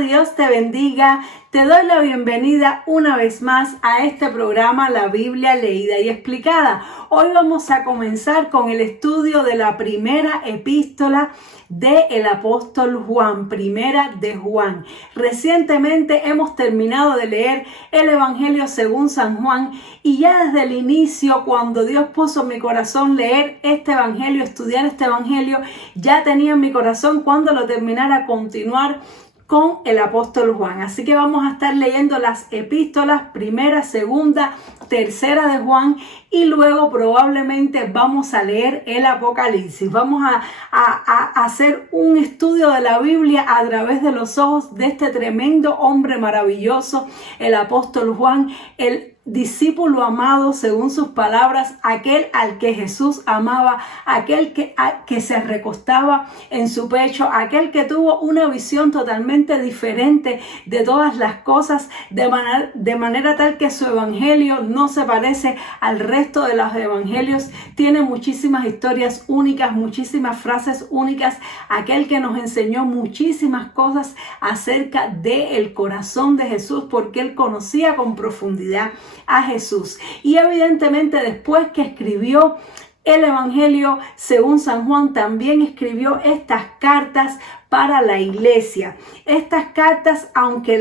Dios te bendiga. Te doy la bienvenida una vez más a este programa La Biblia Leída y Explicada. Hoy vamos a comenzar con el estudio de la primera epístola del apóstol Juan, primera de Juan. Recientemente hemos terminado de leer el Evangelio según San Juan y ya desde el inicio, cuando Dios puso en mi corazón leer este Evangelio, estudiar este Evangelio, ya tenía en mi corazón cuando lo terminara continuar con el apóstol Juan. Así que vamos a estar leyendo las epístolas, primera, segunda, tercera de Juan y luego probablemente vamos a leer el Apocalipsis. Vamos a hacer un estudio de la Biblia a través de los ojos de este tremendo hombre maravilloso, el apóstol Juan, el discípulo amado según sus palabras, aquel al que Jesús amaba, aquel que se recostaba en su pecho, aquel que tuvo una visión totalmente diferente de todas las cosas, de manera tal que su evangelio no se parece al resto de los evangelios, tiene muchísimas historias únicas, muchísimas frases únicas, aquel que nos enseñó muchísimas cosas acerca del corazón de Jesús, porque él conocía con profundidad a Jesús. Y evidentemente después que escribió el Evangelio según San Juan, también escribió estas cartas para la iglesia. Estas cartas, aunque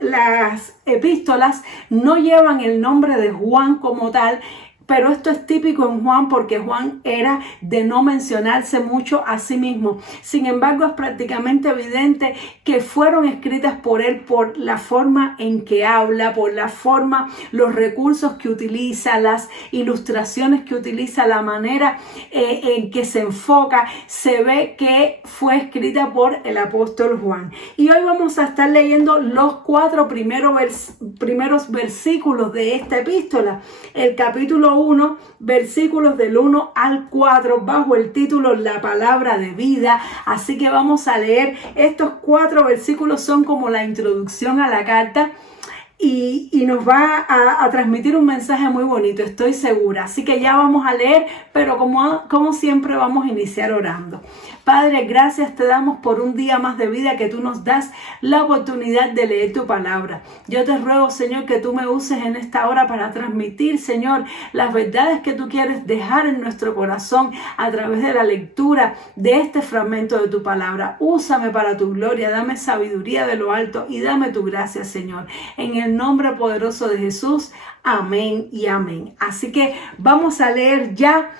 las epístolas no llevan el nombre de Juan como tal, pero esto es típico en Juan porque Juan era de no mencionarse mucho a sí mismo. Sin embargo, es prácticamente evidente que fueron escritas por él por la forma en que habla, por la forma, los recursos que utiliza, las ilustraciones que utiliza, la manera en que se enfoca. Se ve que fue escrita por el apóstol Juan. Y hoy vamos a estar leyendo los 4 primeros versículos de esta epístola. El capítulo 1, versículos del 1 al 4, bajo el título La Palabra de Vida. Así que vamos a leer estos 4 versículos, son como la introducción a la carta y nos va a transmitir un mensaje muy bonito, estoy segura. Así que ya vamos a leer, pero como siempre vamos a iniciar orando. Padre, gracias te damos por un día más de vida que tú nos das la oportunidad de leer tu palabra. Yo te ruego, Señor, que tú me uses en esta hora para transmitir, Señor, las verdades que tú quieres dejar en nuestro corazón a través de la lectura de este fragmento de tu palabra. Úsame para tu gloria, dame sabiduría de lo alto y dame tu gracia, Señor. En el nombre poderoso de Jesús, amén y amén. Así que vamos a leer ya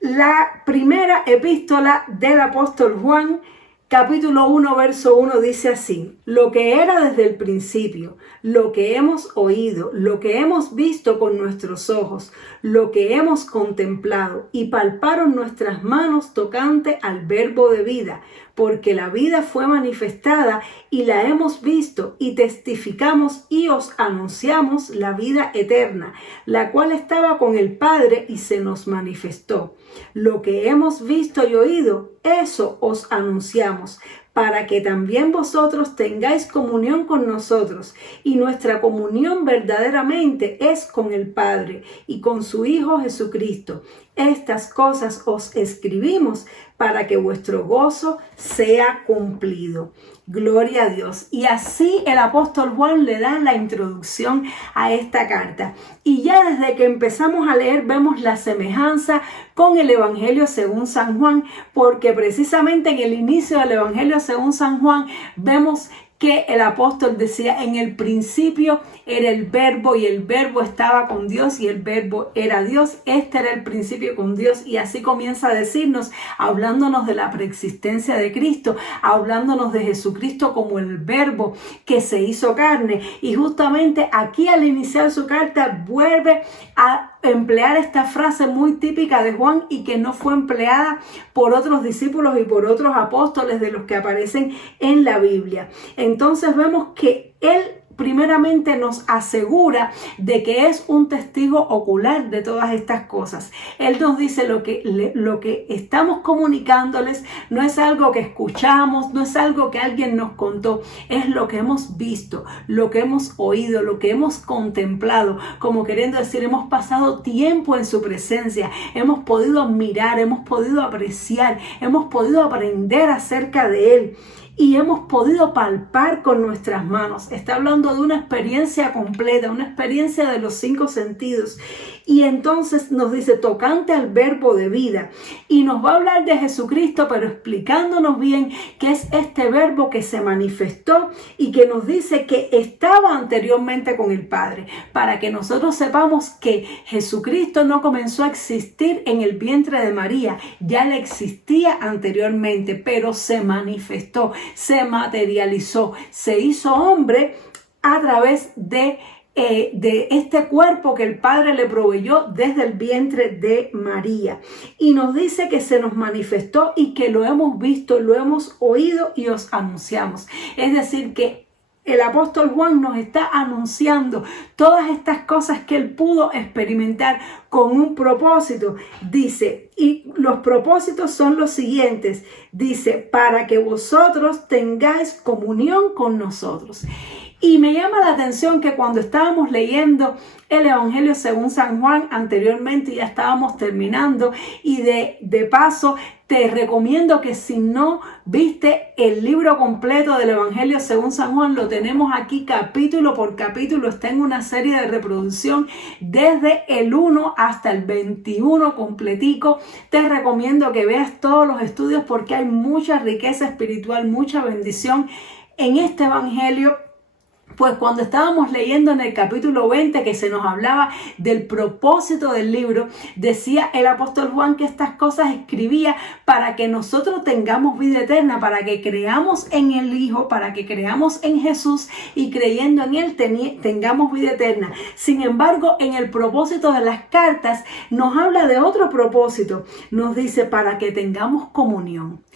la primera epístola del apóstol Juan, capítulo 1, verso 1, dice así: lo que era desde el principio, lo que hemos oído, lo que hemos visto con nuestros ojos, lo que hemos contemplado y palparon nuestras manos tocante al verbo de vida, porque la vida fue manifestada y la hemos visto y testificamos y os anunciamos la vida eterna, la cual estaba con el Padre y se nos manifestó. Lo que hemos visto y oído, eso os anunciamos, para que también vosotros tengáis comunión con nosotros, y nuestra comunión verdaderamente es con el Padre y con su Hijo Jesucristo. Estas cosas os escribimos para que vuestro gozo sea cumplido. Gloria a Dios. Y así el apóstol Juan le da la introducción a esta carta. Y ya desde que empezamos a leer vemos la semejanza con el Evangelio según San Juan, porque precisamente en el inicio del Evangelio según San Juan vemos que el apóstol decía: en el principio era el verbo y el verbo estaba con Dios y el verbo era Dios. Este era el principio con Dios, y así comienza a decirnos, hablándonos de la preexistencia de Cristo, hablándonos de Jesucristo como el verbo que se hizo carne. Y justamente aquí al iniciar su carta vuelve a emplear esta frase muy típica de Juan y que no fue empleada por otros discípulos y por otros apóstoles de los que aparecen en la Biblia. Entonces vemos que él primeramente nos asegura de que es un testigo ocular de todas estas cosas. Él nos dice lo que estamos comunicándoles no es algo que escuchamos, no es algo que alguien nos contó, es lo que hemos visto, lo que hemos oído, lo que hemos contemplado, como queriendo decir, hemos pasado tiempo en su presencia, hemos podido admirar, hemos podido apreciar, hemos podido aprender acerca de él. y hemos podido palpar con nuestras manos. Está hablando de una experiencia completa, una experiencia de los 5 sentidos. Y entonces nos dice tocante al verbo de vida, y nos va a hablar de Jesucristo, pero explicándonos bien qué es este verbo que se manifestó y que nos dice que estaba anteriormente con el Padre, para que nosotros sepamos que Jesucristo no comenzó a existir en el vientre de María, ya le existía anteriormente, pero se manifestó, se materializó, se hizo hombre a través de este cuerpo que el Padre le proveyó desde el vientre de María. Y nos dice que se nos manifestó y que lo hemos visto, lo hemos oído y os anunciamos. Es decir, que el apóstol Juan nos está anunciando todas estas cosas que él pudo experimentar con un propósito. Dice, y los propósitos son los siguientes. Dice, para que vosotros tengáis comunión con nosotros. Y me llama la atención que cuando estábamos leyendo el Evangelio según San Juan, anteriormente ya estábamos terminando, y de paso te recomiendo que si no viste el libro completo del Evangelio según San Juan, lo tenemos aquí capítulo por capítulo, está en una serie de reproducción desde el 1 hasta el 21 completico. Te recomiendo que veas todos los estudios porque hay mucha riqueza espiritual, mucha bendición en este Evangelio. Pues cuando estábamos leyendo en el capítulo 20 que se nos hablaba del propósito del libro, decía el apóstol Juan que estas cosas escribía para que nosotros tengamos vida eterna, para que creamos en el Hijo, para que creamos en Jesús y creyendo en Él tengamos vida eterna. Sin embargo, en el propósito de las cartas nos habla de otro propósito. Nos dice para que tengamos comunión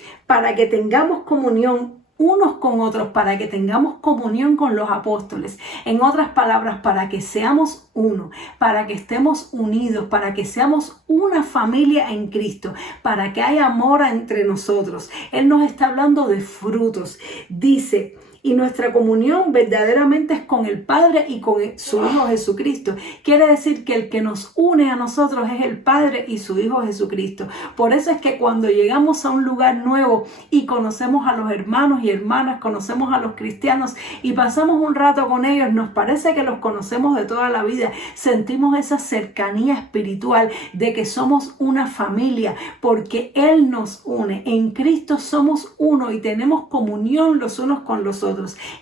unos con otros, para que tengamos comunión con los apóstoles. En otras palabras, para que seamos uno, para que estemos unidos, para que seamos una familia en Cristo, para que haya amor entre nosotros. Él nos está hablando de frutos. Dice, y nuestra comunión verdaderamente es con el Padre y con su Hijo Jesucristo. Quiere decir que el que nos une a nosotros es el Padre y su Hijo Jesucristo. Por eso es que cuando llegamos a un lugar nuevo y conocemos a los hermanos y hermanas, conocemos a los cristianos y pasamos un rato con ellos, nos parece que los conocemos de toda la vida. Sentimos esa cercanía espiritual de que somos una familia porque Él nos une. En Cristo somos uno y tenemos comunión los unos con los otros.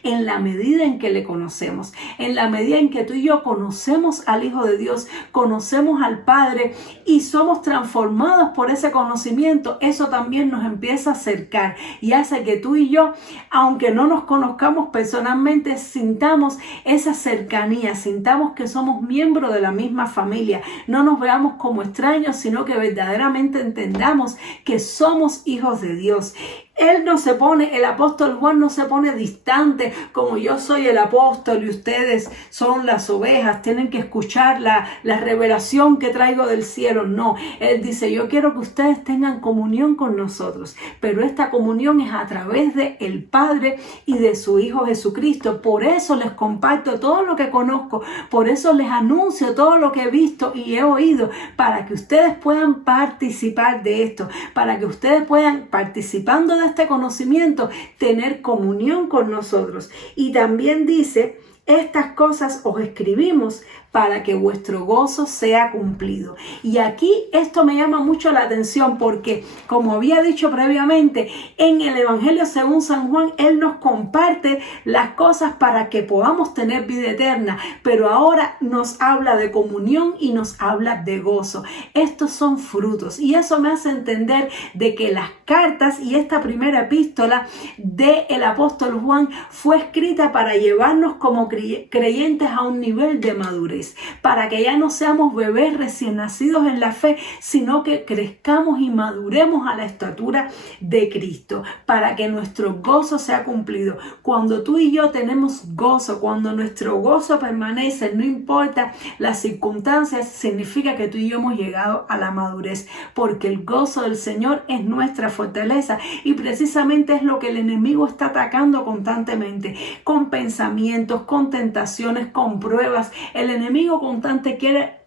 En la medida en que le conocemos, en la medida en que tú y yo conocemos al Hijo de Dios, conocemos al Padre y somos transformados por ese conocimiento, eso también nos empieza a acercar y hace que tú y yo, aunque no nos conozcamos personalmente, sintamos esa cercanía, sintamos que somos miembros de la misma familia, no nos veamos como extraños, sino que verdaderamente entendamos que somos hijos de Dios. Él no se pone, el apóstol Juan no se pone distante como yo soy el apóstol y ustedes son las ovejas, tienen que escuchar la revelación que traigo del cielo. No, él dice, yo quiero que ustedes tengan comunión con nosotros, pero esta comunión es a través de el Padre y de su Hijo Jesucristo. Por eso les comparto todo lo que conozco, por eso les anuncio todo lo que he visto y he oído, para que ustedes puedan participar de esto, para que ustedes puedan, participando de este conocimiento, tener comunión con nosotros. Y también dice, estas cosas os escribimos para que vuestro gozo sea cumplido. Y aquí esto me llama mucho la atención porque, como había dicho previamente, en el Evangelio según San Juan, Él nos comparte las cosas para que podamos tener vida eterna, pero ahora nos habla de comunión y nos habla de gozo. Estos son frutos y eso me hace entender de que las cartas y esta primera epístola del apóstol Juan fue escrita para llevarnos como creyentes a un nivel de madurez, para que ya no seamos bebés recién nacidos en la fe, sino que crezcamos y maduremos a la estatura de Cristo, para que nuestro gozo sea cumplido. Cuando tú y yo tenemos gozo, cuando nuestro gozo permanece, no importa las circunstancias, significa que tú y yo hemos llegado a la madurez, porque el gozo del Señor es nuestra fortaleza y precisamente es lo que el enemigo está atacando constantemente, con pensamientos, con tentaciones, con pruebas. El enemigo enemigo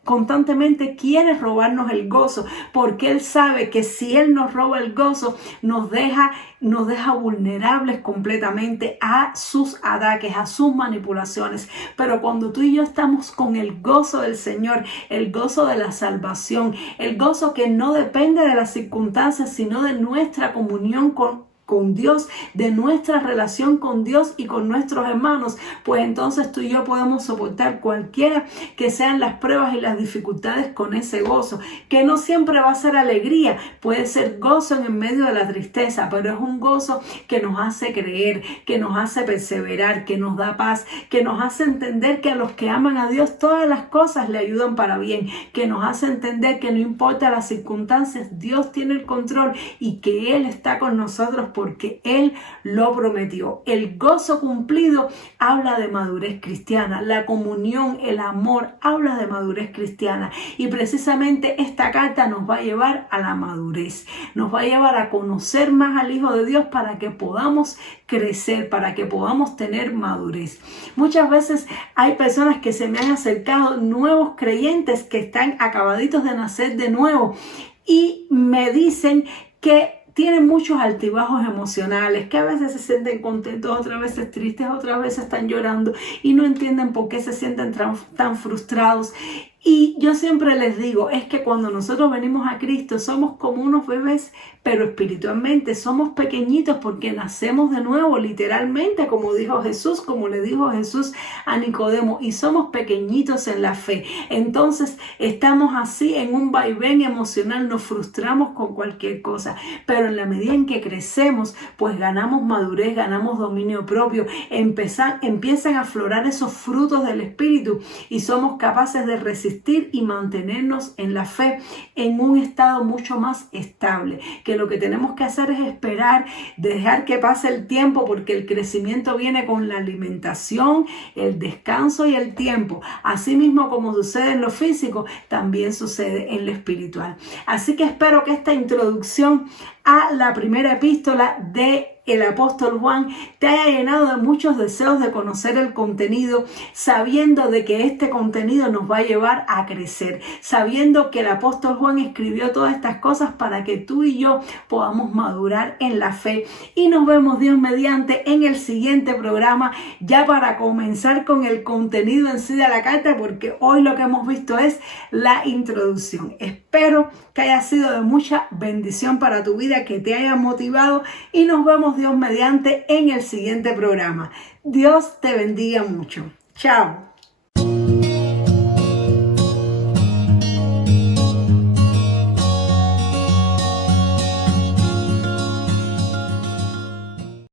constantemente quiere robarnos el gozo, porque él sabe que si él nos roba el gozo, nos deja vulnerables completamente a sus ataques, a sus manipulaciones. Pero cuando tú y yo estamos con el gozo del Señor, el gozo de la salvación, el gozo que no depende de las circunstancias, sino de nuestra comunión con Dios, de nuestra relación con Dios y con nuestros hermanos, pues entonces tú y yo podemos soportar cualquiera que sean las pruebas y las dificultades con ese gozo, que no siempre va a ser alegría, puede ser gozo en medio de la tristeza, pero es un gozo que nos hace creer, que nos hace perseverar, que nos da paz, que nos hace entender que a los que aman a Dios todas las cosas le ayudan para bien, que nos hace entender que no importa las circunstancias, Dios tiene el control y que Él está con nosotros porque Él lo prometió. El gozo cumplido habla de madurez cristiana. La comunión, el amor, habla de madurez cristiana. Y precisamente esta carta nos va a llevar a la madurez. Nos va a llevar a conocer más al Hijo de Dios para que podamos crecer, para que podamos tener madurez. Muchas veces hay personas que se me han acercado, nuevos creyentes que están acabaditos de nacer de nuevo y me dicen que tienen muchos altibajos emocionales, que a veces se sienten contentos, otras veces tristes, otras veces están llorando y no entienden por qué se sienten tan frustrados. Y yo siempre les digo, es que cuando nosotros venimos a Cristo somos como unos bebés, pero espiritualmente somos pequeñitos porque nacemos de nuevo, literalmente, como dijo Jesús, como le dijo Jesús a Nicodemo, y somos pequeñitos en la fe. Entonces estamos así en un vaivén emocional, nos frustramos con cualquier cosa, pero en la medida en que crecemos, pues ganamos madurez, ganamos dominio propio, empiezan a aflorar esos frutos del Espíritu y somos capaces de resistir y mantenernos en la fe en un estado mucho más estable, que lo que tenemos que hacer es esperar, dejar que pase el tiempo, porque el crecimiento viene con la alimentación, el descanso y el tiempo. Así mismo como sucede en lo físico, también sucede en lo espiritual. Así que espero que esta introducción a la primera epístola de el apóstol Juan te haya llenado de muchos deseos de conocer el contenido, sabiendo de que este contenido nos va a llevar a crecer, sabiendo que el apóstol Juan escribió todas estas cosas para que tú y yo podamos madurar en la fe. Y nos vemos, Dios mediante, en el siguiente programa, ya para comenzar con el contenido en sí de la carta, porque hoy lo que hemos visto es la introducción. Espero que haya sido de mucha bendición para tu vida, que te haya motivado, y nos vemos, Dios mediante, en el siguiente programa. Dios te bendiga mucho. Chao.